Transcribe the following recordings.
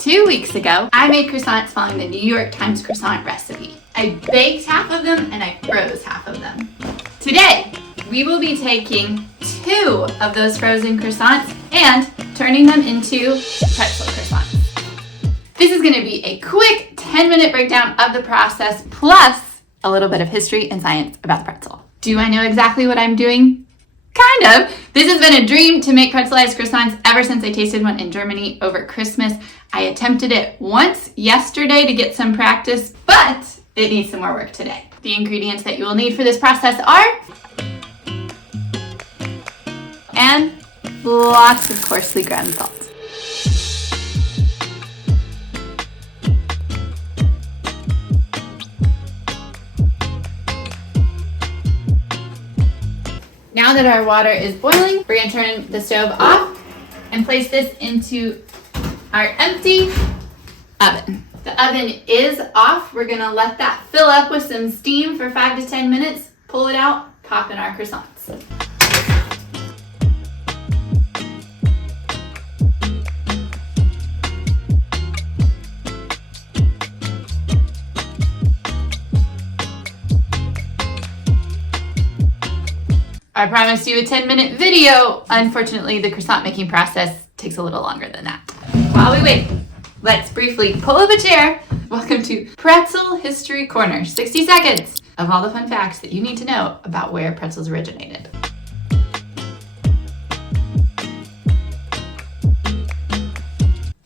2 weeks ago, I made croissants following the New York Times croissant recipe. I baked half of them and I froze half of them. Today, we will be taking 2 of those frozen croissants and turning them into pretzel croissants. This is going to be a quick 10-minute breakdown of the process plus a little bit of history and science about the pretzel. Do I know exactly what I'm doing? Kind of. This has been a dream to make pretzelized croissants ever since I tasted one in Germany over Christmas. I attempted it once yesterday to get some practice, but it needs some more work today. The ingredients that you will need for this process are and lots of coarsely ground salt. Now that our water is boiling, we're gonna turn the stove off and place this into our empty oven. The oven is off. We're gonna let that fill up with some steam for 5 to 10 minutes, pull it out, pop in our croissants. I promised you a 10-minute video. Unfortunately, the croissant making process takes a little longer than that. While we wait, let's briefly pull up a chair. Welcome to Pretzel History Corner. 60 seconds of all the fun facts that you need to know about where pretzels originated.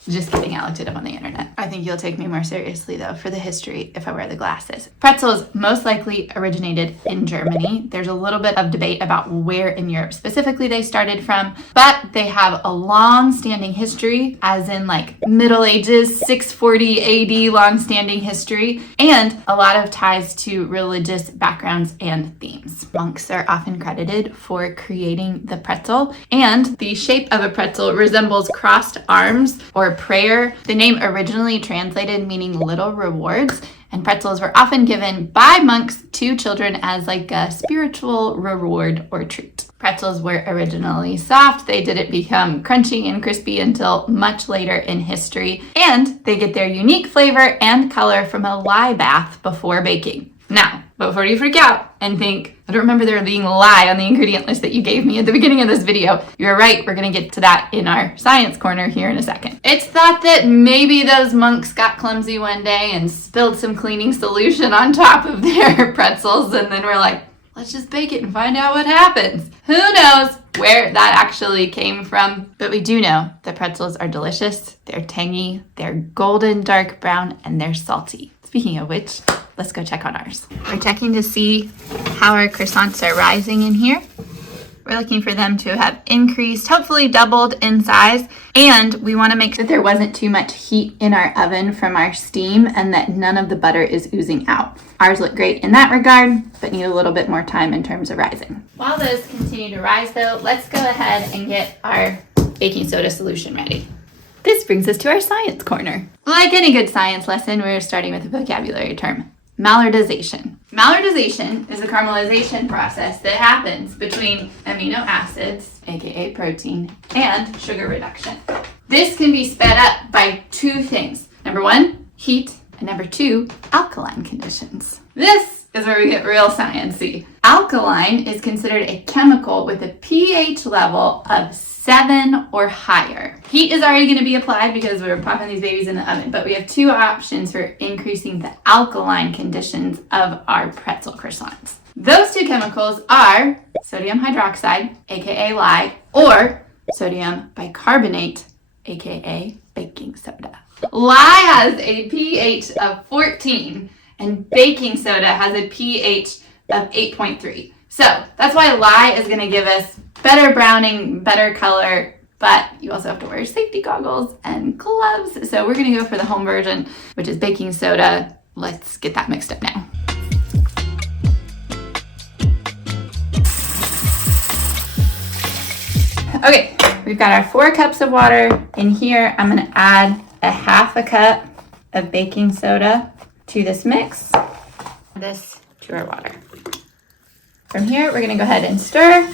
Just kidding, I looked it up on the internet. I think you'll take me more seriously though for the history if I wear the glasses. Pretzels most likely originated in Germany. There's a little bit of debate about where in Europe specifically they started from, but they have a long-standing history, as in like Middle Ages, 640 AD long-standing history, and a lot of ties to religious backgrounds and themes. Monks are often credited for creating the pretzel, and the shape of a pretzel resembles crossed arms or prayer. The name originally translated meaning little rewards, and pretzels were often given by monks to children as like a spiritual reward or treat. Pretzels were originally soft. They didn't become crunchy and crispy until much later in history, and they get their unique flavor and color from a lye bath before baking. Now, before you freak out and think, I don't remember there being lye on the ingredient list that you gave me at the beginning of this video, you're right, we're going to get to that in our science corner here in a second. It's thought that maybe those monks got clumsy one day and spilled some cleaning solution on top of their pretzels, and then we're like, let's just bake it and find out what happens. Who knows where that actually came from? But we do know that pretzels are delicious, they're tangy, they're golden dark brown, and they're salty. Speaking of which, let's go check on ours. We're checking to see how our croissants are rising in here. We're looking for them to have increased, hopefully doubled in size, and we want to make sure that there wasn't too much heat in our oven from our steam and that none of the butter is oozing out. Ours look great in that regard, but need a little bit more time in terms of rising. While those continue to rise though, let's go ahead and get our baking soda solution ready. This brings us to our science corner. Like any good science lesson, we're starting with a vocabulary term. Malardization. Malardization is a caramelization process that happens between amino acids, aka protein, and sugar reduction. This can be sped up by 2 things. Number 1, heat, and number 2, alkaline conditions. This is where we get real sciencey. Alkaline is considered a chemical with a pH level of 7 or higher. Heat is already going to be applied because we're popping these babies in the oven, but we have 2 options for increasing the alkaline conditions of our pretzel croissants. Those 2 chemicals are sodium hydroxide, aka lye, or sodium bicarbonate, aka baking soda. Lye has a pH of 14 and baking soda has a pH of 8.3. So that's why lye is going to give us better browning, better color, but you also have to wear safety goggles and gloves. So we're going to go for the home version, which is baking soda. Let's get that mixed up now. Okay, we've got our 4 cups of water. In here, I'm going to add a half a cup of baking soda to this mix. This to our water. From here, we're gonna go ahead and stir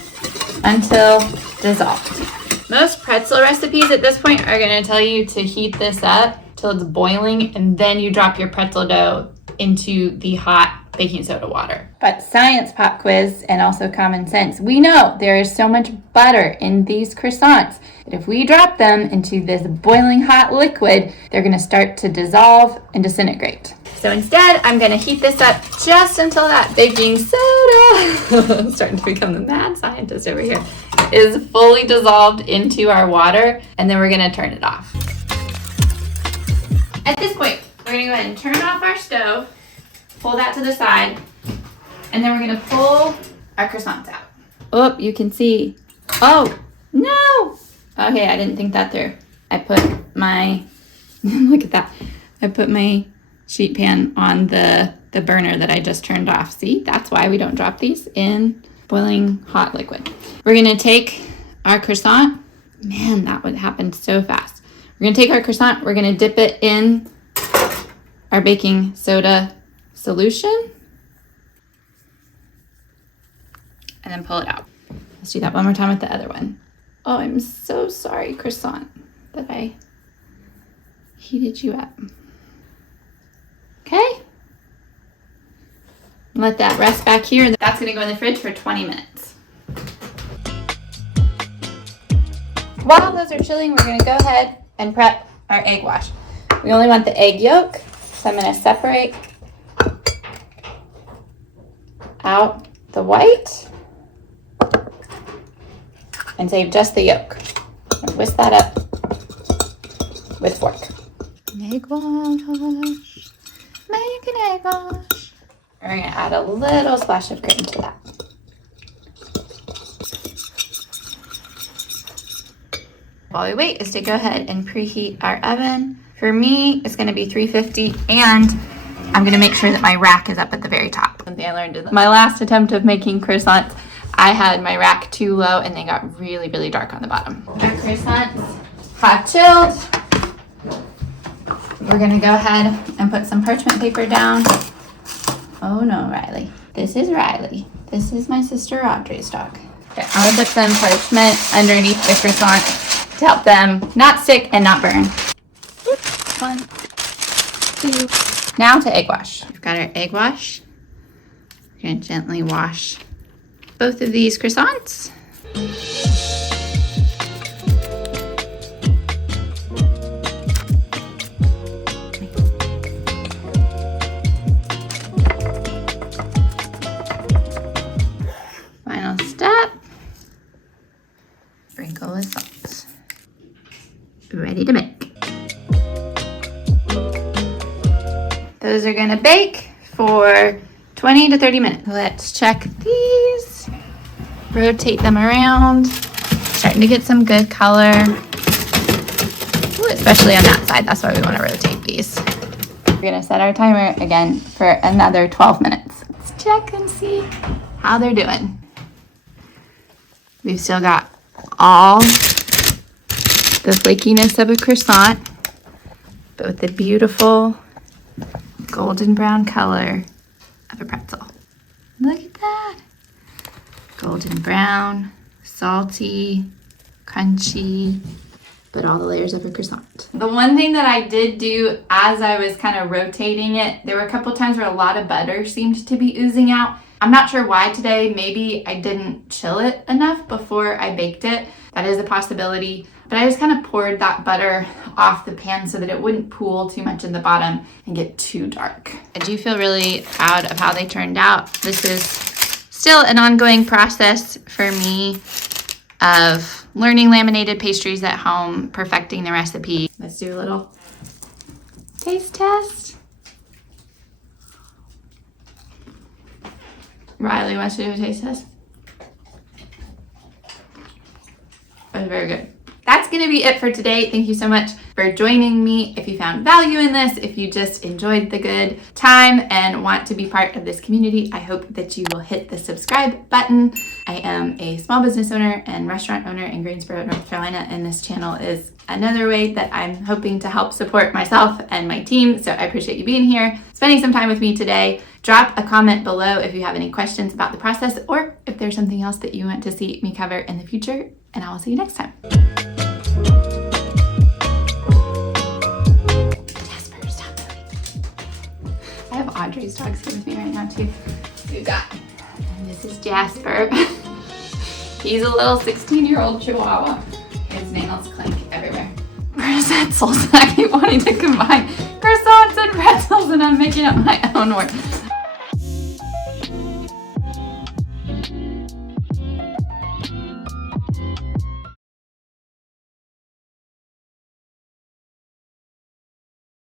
until dissolved. Most pretzel recipes at this point are gonna tell you to heat this up till it's boiling, and then you drop your pretzel dough into the hot baking soda water. But science pop quiz and also common sense. We know there is so much butter in these croissants that if we drop them into this boiling hot liquid, they're going to start to dissolve and disintegrate. So instead, I'm going to heat this up just until that baking soda, I'm starting to become the mad scientist over here, is fully dissolved into our water, and then we're going to turn it off. At this point, we're going to go ahead and turn off our stove, pull that to the side, and then we're going to pull our croissants out. Oh, you can see. Oh, no! Okay, I didn't think that through. I put my, look at that. I put my sheet pan on the burner that I just turned off. See, that's why we don't drop these in boiling hot liquid. We're going to take our croissant. Man, that would happen so fast. We're going to take our croissant. We're going to dip it in our baking soda solution and then pull it out. Let's do that one more time with the other one. Oh, I'm so sorry, croissant, that I heated you up. Okay. Let that rest back here. That's going to go in the fridge for 20 minutes. While those are chilling, we're going to go ahead and prep our egg wash. We only want the egg yolk, so I'm going to separate out the white and save just the yolk. And whisk that up with fork. Egg wash, make an egg wash. We're going to add a little splash of cream to that. While we wait is to go ahead and preheat our oven. For me, it's going to be 350, and I'm going to make sure that my rack is up at the very top. Something I learned in my last attempt of making croissants, I had my rack too low and they got really, really dark on the bottom. Our croissants have chilled. We're going to go ahead and put some parchment paper down. Oh no, Riley. This is Riley. This is my sister Audrey's dog. Okay, I'm going to put some parchment underneath the croissant to help them not stick and not burn. 1, 2. Now to egg wash. We've got our egg wash. We're going to gently wash both of these croissants. Final step. Sprinkle with salt. Ready to make. Those are gonna bake for 20 to 30 minutes. Let's check these. Rotate them around. Starting to get some good color. Ooh, especially on that side, that's why we wanna rotate these. We're gonna set our timer again for another 12 minutes. Let's check and see how they're doing. We've still got all the flakiness of a croissant, but with the beautiful golden brown color of a pretzel. Look at that. Golden brown, salty, crunchy, but all the layers of a croissant. The one thing that I did do as I was kind of rotating it, there were a couple times where a lot of butter seemed to be oozing out. I'm not sure why today. Maybe I didn't chill it enough before I baked it. That is a possibility. But I just kind of poured that butter off the pan so that it wouldn't pool too much in the bottom and get too dark. I do feel really proud of how they turned out. This is still an ongoing process for me of learning laminated pastries at home, perfecting the recipe. Let's do a little taste test. Riley wants to do a taste test. That was very good. That's going to be it for today. Thank you so much for joining me. If you found value in this, if you just enjoyed the good time and want to be part of this community, I hope that you will hit the subscribe button. I am a small business owner and restaurant owner in Greensboro, North Carolina, and this channel is another way that I'm hoping to help support myself and my team. So I appreciate you being here, spending some time with me today. Drop a comment below if you have any questions about the process or if there's something else that you want to see me cover in the future, and I will see you next time. Audrey's dog's here with me right now too. We've got, this is Jasper. He's a little 16-year-old Chihuahua. His nails clink everywhere. Pretzels. I keep wanting to combine croissants and pretzels and I'm making up my own word.